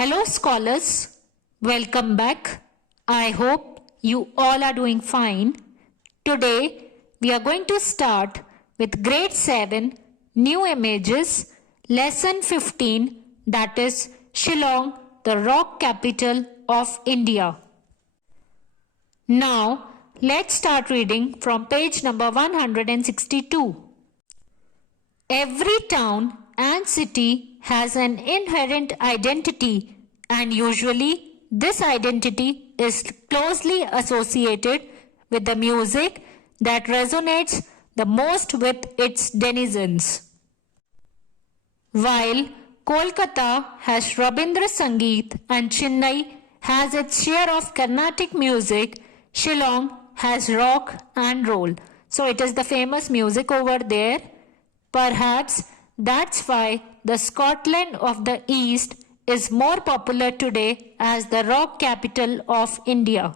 Hello scholars, welcome back. I hope you all are doing fine. Today we are going to start with grade 7 new images lesson 15, that is Shillong, the rock capital of India. Now let's start reading from page number 162. Every town and city has an inherent identity, and usually this identity is closely associated with the music that resonates the most with its denizens. While Kolkata has Rabindra Sangeet and Chennai has its share of Carnatic music, Shillong has rock and roll. So it is the famous music over there. Perhaps that's why the Scotland of the East is more popular today as the rock capital of India.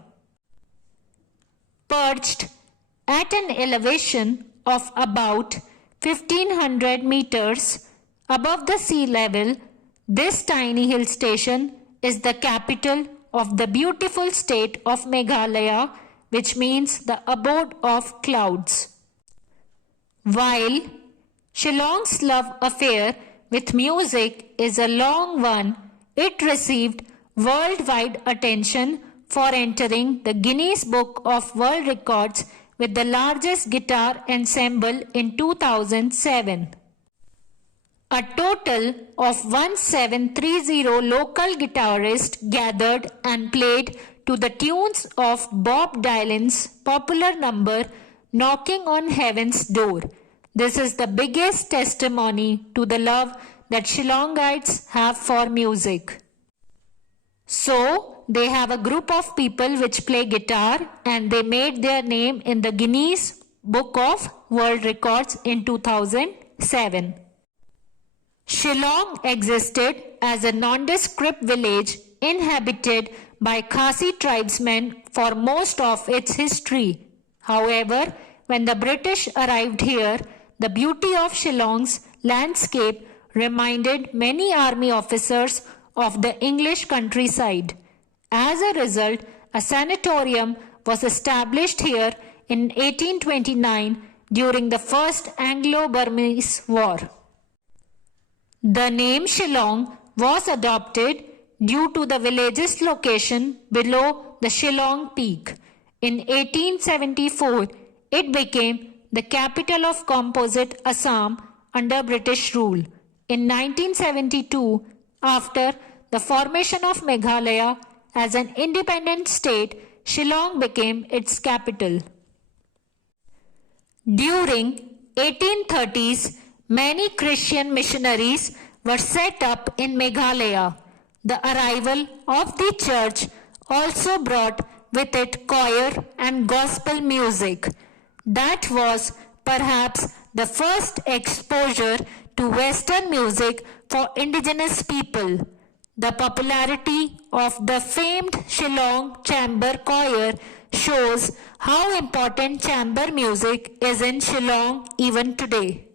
Perched at an elevation of about 1500 meters above the sea level, this tiny hill station is the capital of the beautiful state of Meghalaya, which means the abode of clouds. While Shillong's love affair with music is a long one, it received worldwide attention for entering the Guinness Book of World Records with the largest guitar ensemble in 2007. A total of 1730 local guitarists gathered and played to the tunes of Bob Dylan's popular number Knocking on Heaven's Door. This is the biggest testimony to the love that Shillongites have for music. So, they have a group of people which play guitar and they made their name in the Guinness Book of World Records in 2007. Shillong existed as a nondescript village inhabited by Khasi tribesmen for most of its history. However, when the British arrived here, the beauty of Shillong's landscape reminded many army officers of the English countryside. As a result, a sanatorium was established here in 1829 during the First Anglo-Burmese War. The name Shillong was adopted due to the village's location below the Shillong Peak. In 1874, it became the capital of composite Assam under British rule. In 1972, after the formation of Meghalaya as an independent state, Shillong became its capital. During 1830s, many Christian missionaries were set up in Meghalaya. The arrival of the church also brought with it choir and gospel music. That was perhaps the first exposure to Western music for indigenous people. The popularity of the famed Shillong Chamber Choir shows how important chamber music is in Shillong even today.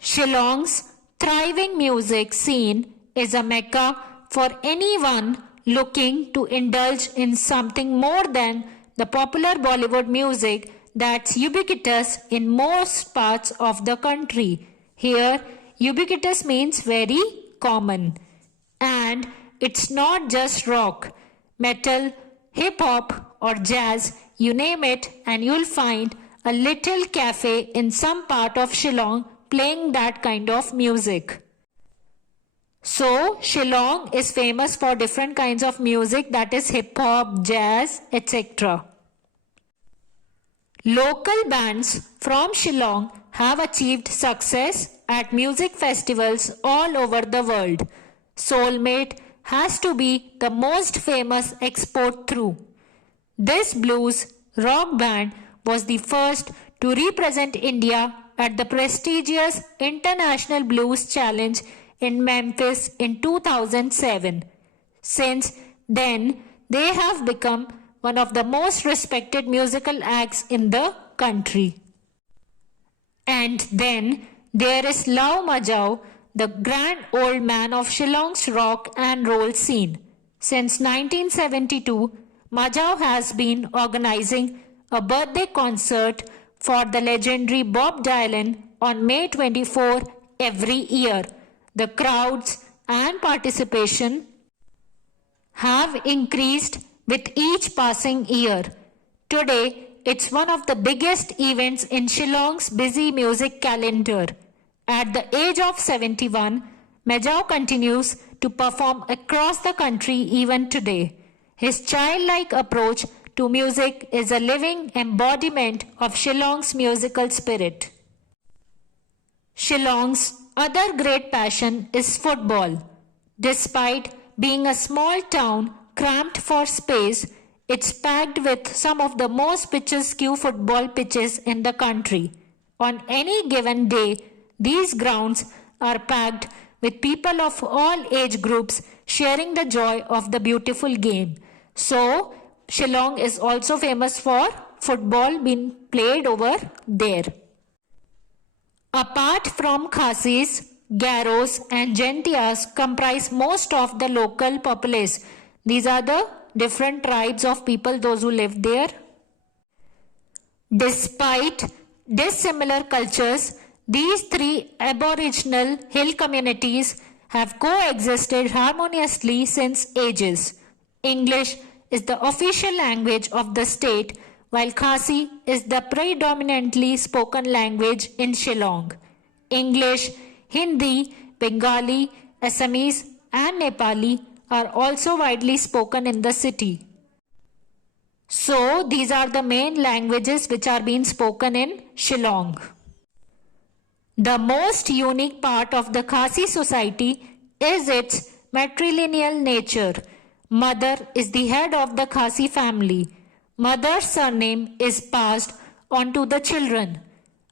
Shillong's thriving music scene is a mecca for anyone looking to indulge in something more than the popular Bollywood music that's ubiquitous in most parts of the country. Here, ubiquitous means very common. And it's not just rock, metal, hip-hop or jazz, you name it and you'll find a little cafe in some part of Shillong playing that kind of music. So, Shillong is famous for different kinds of music, that is hip-hop, jazz, etc. Local bands from Shillong have achieved success at music festivals all over the world. Soulmate has to be the most famous export through. This blues rock band was the first to represent India at the prestigious International Blues Challenge in Memphis in 2007. Since then, they have become one of the most respected musical acts in the country. And then there is Lao Majao, the grand old man of Shillong's rock and roll scene. Since 1972, Majao has been organizing a birthday concert for the legendary Bob Dylan on May 24 every year. The crowds and participation have increased with each passing year. Today, it's one of the biggest events in Shillong's busy music calendar. At the age of 71, Majao continues to perform across the country even today. His childlike approach to music is a living embodiment of Shillong's musical spirit. Shillong's other great passion is football. Despite being a small town cramped for space, it's packed with some of the most picturesque football pitches in the country. On any given day, these grounds are packed with people of all age groups sharing the joy of the beautiful game. So, Shillong is also famous for football being played over there. Apart from Khasis, Garos and Gentias comprise most of the local populace. These are the different tribes of people, those who live there. Despite dissimilar cultures, these three aboriginal hill communities have coexisted harmoniously since ages. English is the official language of the state, while Khasi is the predominantly spoken language in Shillong. English, Hindi, Bengali, Assamese and Nepali are also widely spoken in the city. So, these are the main languages which are being spoken in Shillong. The most unique part of the Khasi society is its matrilineal nature. Mother is the head of the Khasi family. Mother's surname is passed on to the children.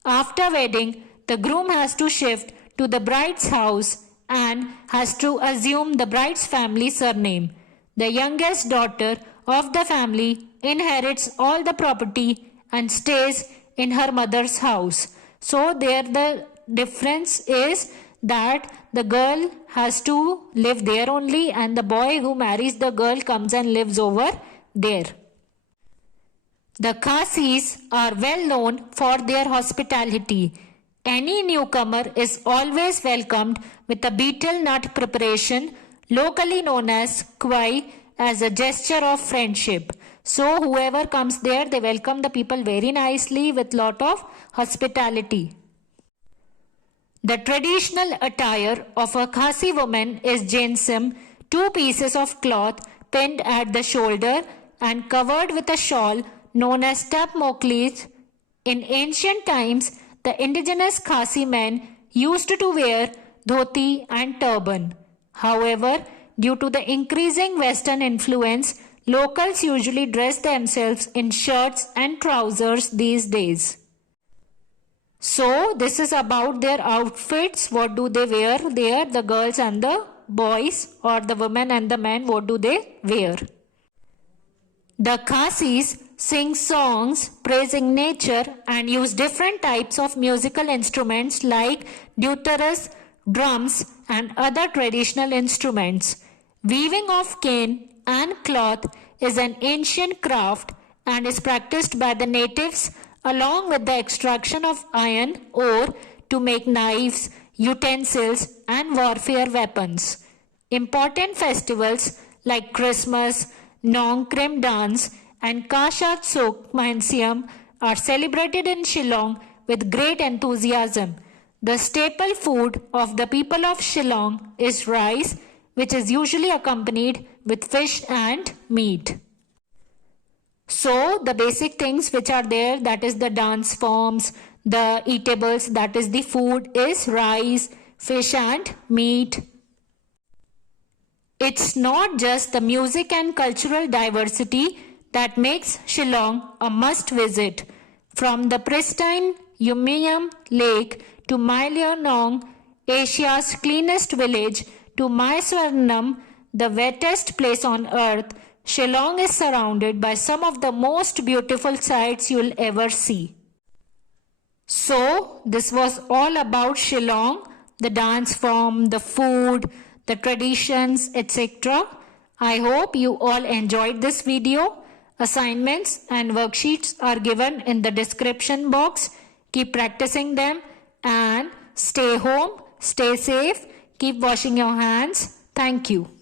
After wedding, the groom has to shift to the bride's house and has to assume the bride's family surname. The youngest daughter of the family inherits all the property and stays in her mother's house. So there the difference is that the girl has to live there only and the boy who marries the girl comes and lives over there. The Khasis are well known for their hospitality. Any newcomer is always welcomed with a betel nut preparation, locally known as kwai, as a gesture of friendship. So whoever comes there, they welcome the people very nicely with lot of hospitality. The traditional attire of a Khasi woman is jensam, 2 pieces of cloth pinned at the shoulder and covered with a shawl known as tapmoklis. In ancient times, the indigenous Khasi men used to wear dhoti and turban. However, due to the increasing Western influence, locals usually dress themselves in shirts and trousers these days. So, this is about their outfits. What do they wear there? The girls and the boys, or the women and the men, what do they wear? The Khasis sing songs praising nature and use different types of musical instruments like deuteras, drums and other traditional instruments. Weaving of cane and cloth is an ancient craft and is practiced by the natives along with the extraction of iron ore to make knives, utensils and warfare weapons. Important festivals like Christmas, Nong Krim dance and Kashat Sok Mahensiam are celebrated in Shillong with great enthusiasm. The staple food of the people of Shillong is rice, which is usually accompanied with fish and meat. So, the basic things which are there, that is the dance forms, the eatables, that is the food, is rice, fish and meat. It's not just the music and cultural diversity that makes Shillong a must visit. From the pristine Umiam Lake to Mylionong, Asia's cleanest village, to Myswarnam, the wettest place on earth, Shillong is surrounded by some of the most beautiful sights you'll ever see. So, this was all about Shillong. the dance form, the food, the traditions, etc. I hope you all enjoyed this video. Assignments and worksheets are given in the description box. Keep practicing them and stay home, stay safe, keep washing your hands. Thank you.